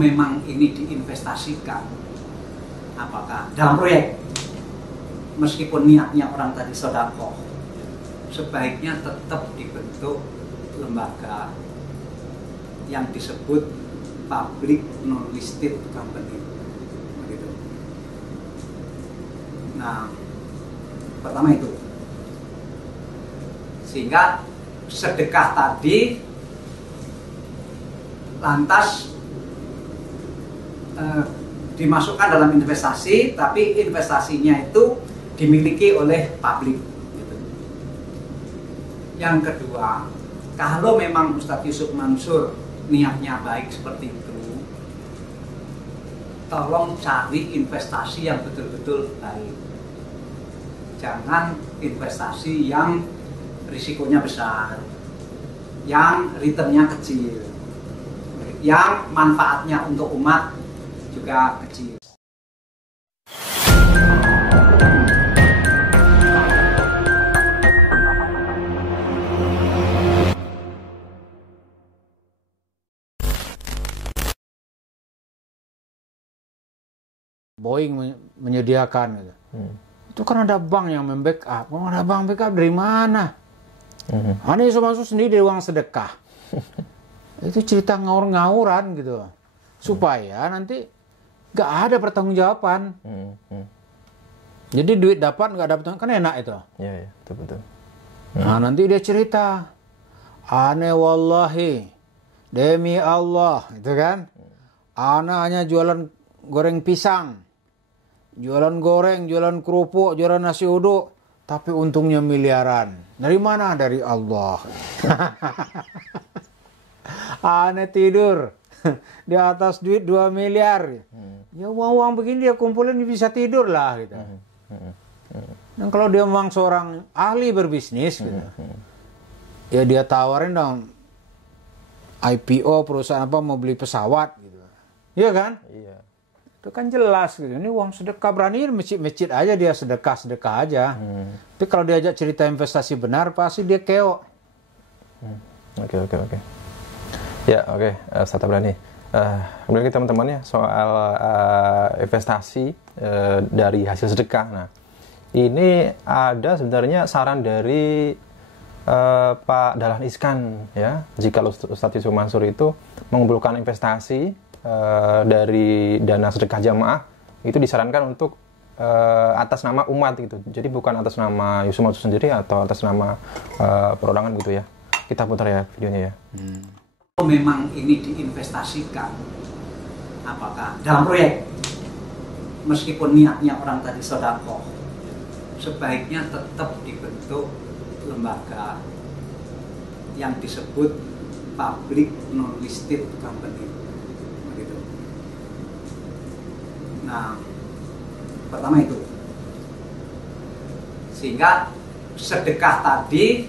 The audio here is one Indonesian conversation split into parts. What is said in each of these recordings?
memang ini diinvestasikan, apakah dalam proyek, meskipun niatnya orang tadi sedekah, sebaiknya tetap dibentuk lembaga yang disebut public non-listed company. Begitu. Nah, pertama itu, sehingga sedekah tadi lantas dimasukkan dalam investasi, tapi investasinya itu dimiliki oleh publik. Gitu. Yang kedua, kalau memang Ustadz Yusuf Mansur niatnya baik seperti itu, tolong cari investasi yang betul-betul baik. Jangan investasi yang risikonya besar, yang returnnya kecil, yang manfaatnya untuk umat juga kecil. Boeing menyediakan gitu. Itu kan ada bank yang membackup. Kalau ada bank backup dari mana? Ini masuk sendiri dari uang sedekah. Itu cerita ngawur-ngawuran gitu. Supaya nanti nggak ada pertanggungjawaban. Jadi duit dapat nggak dapat kan enak itu. Iya, betul. Nah nanti dia cerita, aneh wallahi, demi Allah, gitu kan? Ana hanya jualan goreng pisang, jualan goreng, jualan kerupuk, jualan nasi uduk, tapi untungnya miliaran. Dari mana? Dari Allah. Aneh tidur di atas duit 2 miliar. Ya uang-uang begini dia kumpulin bisa tidur lah gitu. Dan kalau dia memang seorang ahli berbisnis gitu, ya dia tawarin dong IPO perusahaan apa mau beli pesawat gitu. Iya kan? Iya. Itu kan jelas gitu. Ini uang sedekah, berani masjid-masjid aja dia sedekah aja. Tapi kalau diajak cerita investasi benar pasti dia keok. Oke. Ya, oke. Ustadz Tabrani. Kemudian kita teman-teman ya soal investasi dari hasil sedekah. Nah, ini ada sebenarnya saran dari Pak Dahlan Iskan ya. Jika Ustadz Yusuf Mansur itu mengumpulkan investasi dari dana sedekah jamaah, itu disarankan untuk atas nama umat gitu. Jadi bukan atas nama Yusuf Mansur sendiri atau atas nama perorangan gitu ya. Kita putar ya videonya ya. Memang ini diinvestasikan, apakah dalam proyek, meskipun niatnya orang tadi sedekah, sebaiknya tetap dibentuk lembaga yang disebut public non-listed company. Begitu. Nah, pertama itu, sehingga sedekah tadi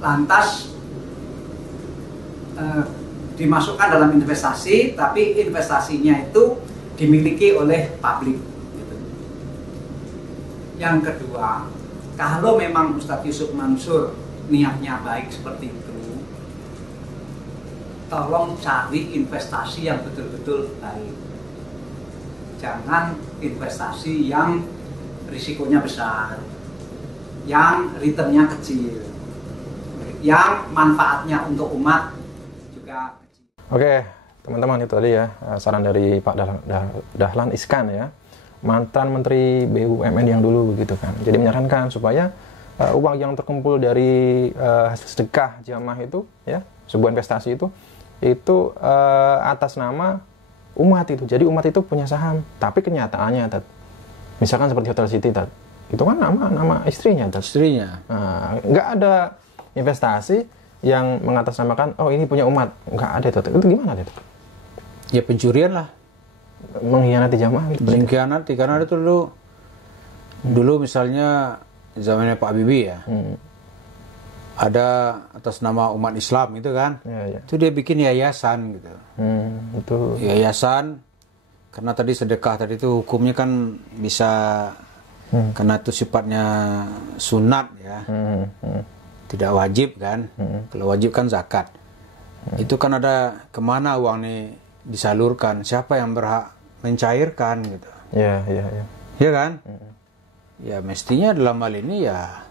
lantas dimasukkan dalam investasi, tapi investasinya itu dimiliki oleh publik. Gitu. Yang kedua, kalau memang Ustadz Yusuf Mansur niatnya baik seperti itu, tolong cari investasi yang betul-betul baik. Jangan investasi yang risikonya besar, yang returnnya kecil, yang manfaatnya untuk umat juga kecil. Oke, teman-teman, itu tadi ya saran dari Pak Dahlan Iskan ya, mantan Menteri BUMN yang dulu begitu kan. Jadi menyarankan supaya uang yang terkumpul dari hasil sedekah jamaah itu ya, sebuah investasi itu atas nama umat itu. Jadi umat itu punya saham, tapi kenyataannya misalkan seperti Hotel City itu kan nama istrinya Istrinya. Nah, nggak ada investasi yang mengatasnamakan ini punya umat, nggak ada itu gimana itu? Ya pencurian lah, mengkhianati jamaah gitu. mengkhianati karena itu dulu misalnya zamannya Pak Habibie ya, ada atas nama umat Islam itu kan, itu dia bikin yayasan gitu. Itu yayasan karena tadi sedekah tadi itu hukumnya kan bisa karena itu sifatnya sunat ya, tidak wajib kan. Kalau wajib kan zakat. Itu kan ada kemana uang ini disalurkan, siapa yang berhak mencairkan gitu. Iya. Ya kan? Ya mestinya dalam hal ini ya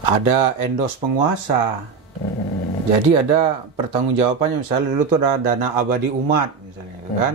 ada endorse penguasa. Jadi ada pertanggungjawabannya, misalnya dulu tuh ada dana abadi umat misalnya gitu kan.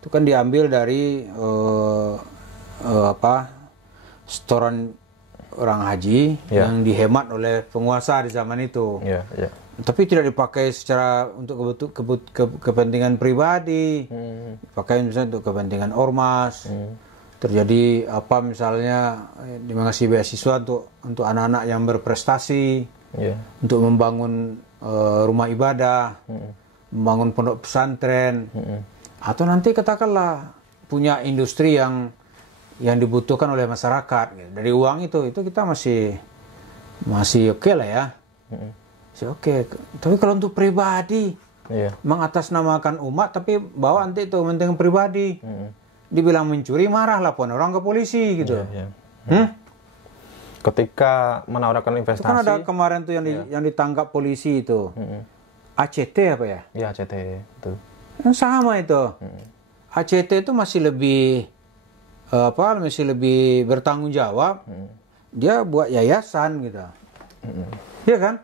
Itu kan diambil dari setoran orang haji yang dihemat oleh penguasa di zaman itu. Tapi tidak dipakai secara untuk kepentingan pribadi, dipakai misalnya untuk kepentingan ormas. Terjadi apa misalnya mengasih beasiswa untuk anak-anak yang berprestasi, untuk membangun rumah ibadah, membangun pondok pesantren, atau nanti katakanlah punya industri yang dibutuhkan oleh masyarakat. Gitu. Dari uang itu kita masih oke lah ya. Oke, tapi kalau untuk pribadi, mengatasnamakan umat, tapi bawa nanti itu kepentingan pribadi, dibilang mencuri, marah lapor orang ke polisi gitu. Ketika menawarkan investasi, itu kan ada kemarin tuh yang ditangkap polisi itu, ACT apa ya? Ya ACT itu. Yang sama itu, ACT itu masih lebih bertanggung jawab. Dia buat yayasan gitu, iya kan?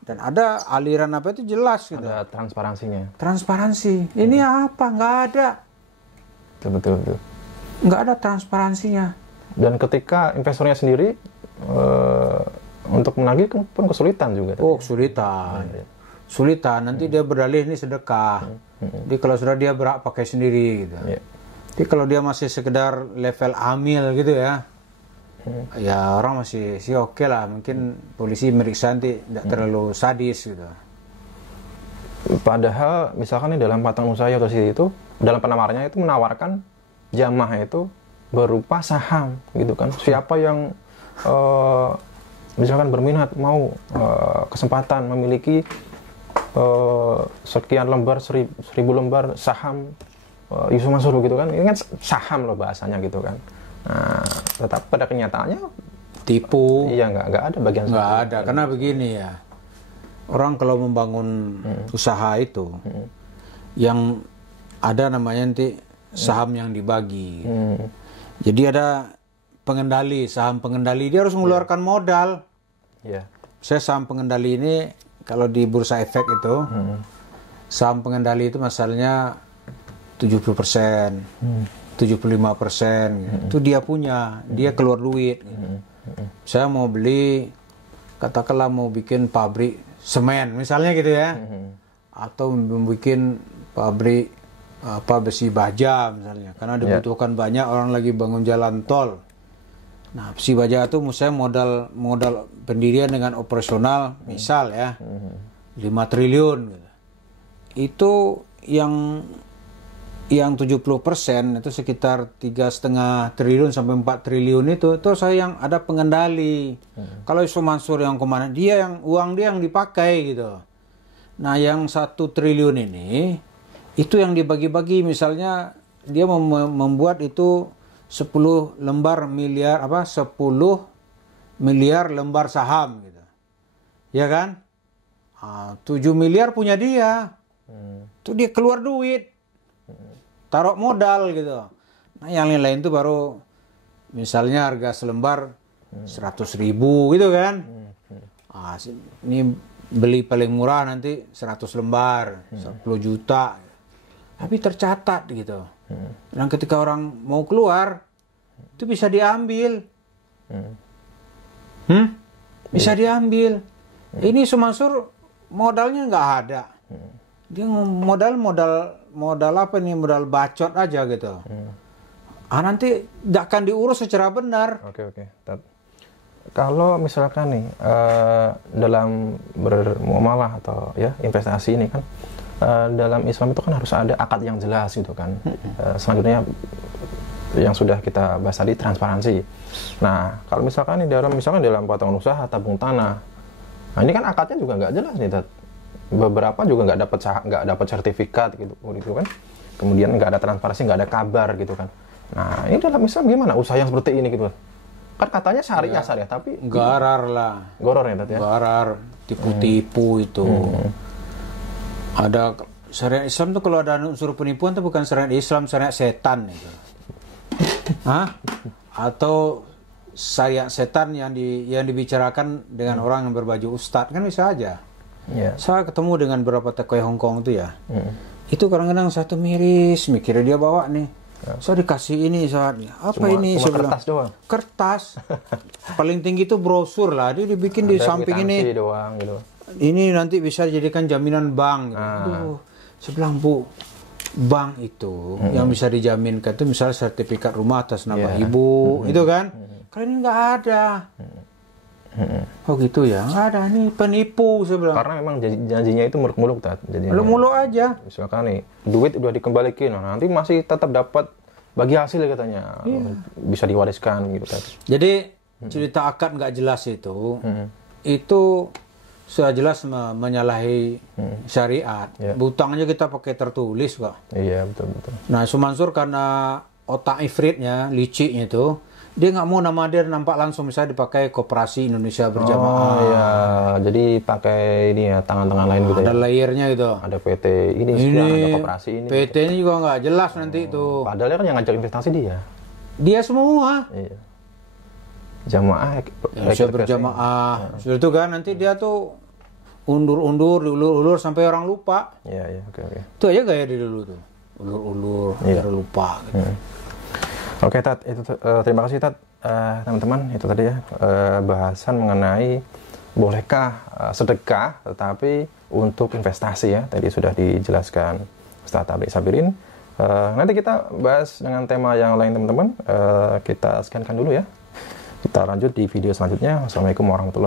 Dan ada aliran apa itu jelas gitu. Ada transparansinya. Transparansi. Ini apa? Nggak ada. Betul. Nggak ada transparansinya. Dan ketika investornya sendiri untuk menagih pun kesulitan juga. Oh, kesulitan. Sulitan. Nanti dia berdalih ini sedekah. Jadi kalau sudah dia berhak pakai sendiri gitu. Jadi kalau dia masih sekedar level amil gitu ya. Ya orang masih oke lah, mungkin polisi meriksa nanti tidak terlalu sadis gitu. Padahal misalkan dalam patung usaha atau itu dalam penawarannya itu menawarkan jamaah itu berupa saham gitu kan. Siapa yang misalkan berminat mau kesempatan memiliki sekian lembar 1000 lembar saham Yusuf Mansur gitu kan, ini kan saham loh bahasanya gitu kan. Nah, tetap pada kenyataannya tipu. Iya, nggak ada bagian. Nggak ada, karena begini ya. Orang kalau membangun usaha itu, yang ada namanya nanti saham yang dibagi. Jadi ada pengendali, saham pengendali, dia harus mengeluarkan modal. Saya saham pengendali ini kalau di bursa efek itu, saham pengendali itu masalahnya 70%. 75% itu dia punya, dia keluar duit. Saya mau beli, katakanlah mau bikin pabrik semen misalnya gitu ya, atau membuat pabrik besi baja misalnya, karena dibutuhkan banyak orang lagi bangun jalan tol. Nah, besi baja itu misalnya modal pendirian dengan operasional misal ya 5 triliun gitu. Itu yang 70% itu sekitar 3,5 triliun sampai 4 triliun itu saya yang ada pengendali. Kalau Yusuf Mansur yang kemana, uang dia yang dipakai gitu. Nah yang 1 triliun ini itu yang dibagi-bagi, misalnya dia membuat itu 10 miliar lembar saham gitu. Ya kan? 7 miliar punya dia. Itu dia keluar duit. Taruh modal gitu. Nah yang lain-lain itu baru misalnya harga selembar 100.000 gitu kan. Ini beli paling murah nanti 100 lembar 10 juta. Tapi tercatat gitu. Dan ketika orang mau keluar itu bisa diambil. Bisa diambil. Ini Sumansur modalnya nggak ada. Dia modal apa nih, modal bacot aja gitu. Nanti tidak akan diurus secara benar. Oke. Kalau misalkan nih dalam bermuamalah atau ya investasi ini kan dalam Islam itu kan harus ada akad yang jelas gitu kan. Selanjutnya yang sudah kita bahas tadi transparansi. Nah kalau misalkan nih dalam potongan usaha tabung tanah, nah ini kan akadnya juga nggak jelas nih, Tat. Beberapa juga nggak dapat sertifikat gitu kan, kemudian nggak ada transparansi, nggak ada kabar gitu kan. Nah ini dalam Islam gimana usaha yang seperti ini gitu kan, katanya syariah tapi garar lah, goror ya Tat ya, garar, tipu-tipu itu. Ada syariat Islam tuh kalau ada unsur penipuan tuh bukan syariat Islam, syariat setan itu. Hah? Atau syariat setan yang dibicarakan dengan orang yang berbaju ustadz, kan bisa aja. Yeah. Saya ketemu dengan beberapa TKI Hong Kong itu ya. Itu kadang-kadang satu miris, mikirnya dia bawa nih. Saya dikasih ini saatnya. Apa ini? Cuma kertas doang. Kertas. Paling tinggi itu brosur lah. Dia dibikin di samping ini. Doang, gitu. Ini nanti bisa dijadikan jaminan bank. Gitu. Aduh, saya bilang, Bu, bank itu yang bisa dijaminkan itu misalnya sertifikat rumah atas nama ibu, itu kan? Kalau ini nggak ada. Oh gitu ya, nggak ada, nih penipu saya bilang. Karena memang janjinya itu muluk-muluk, Tat. Muluk-muluk aja. Misalkan nih, duit udah dikembalikan, nah, nanti masih tetap dapat bagi hasil katanya. Bisa diwariskan gitu, Tat. Jadi cerita akad nggak jelas itu sudah jelas menyalahi syariat. Butang aja kita pakai tertulis kok. Iya, betul. Nah, Sumansur karena otak ifritnya, liciknya itu, dia nggak mau nama dia nampak langsung, misalnya dipakai Koperasi Indonesia Berjamaah. Oh iya, jadi pakai ini ya, tangan-tangan lain gitu ya. Ada layernya gitu. Ada PT ini, ada Koperasi ini. PT-nya juga nggak jelas nanti itu. Padahal kan yang ngajak investasi dia. Dia semua. Iya. Jamaah, Indonesia Berjamaah. Sudah itu kan nanti dia tuh diulur-ulur sampai orang lupa. Iya, oke. Itu aja gaya dia dulu tuh. Ulur-ulur, biar lupa gitu. Oke, Tat, itu terima kasih, Tat. Teman-teman, itu tadi ya bahasan mengenai bolehkah sedekah tetapi untuk investasi ya. Tadi sudah dijelaskan Ustaz Tablik Sabirin. Nanti kita bahas dengan tema yang lain, teman-teman. Kita sekiankan dulu ya. Kita lanjut di video selanjutnya. Wassalamualaikum warahmatullahi wabarakatuh.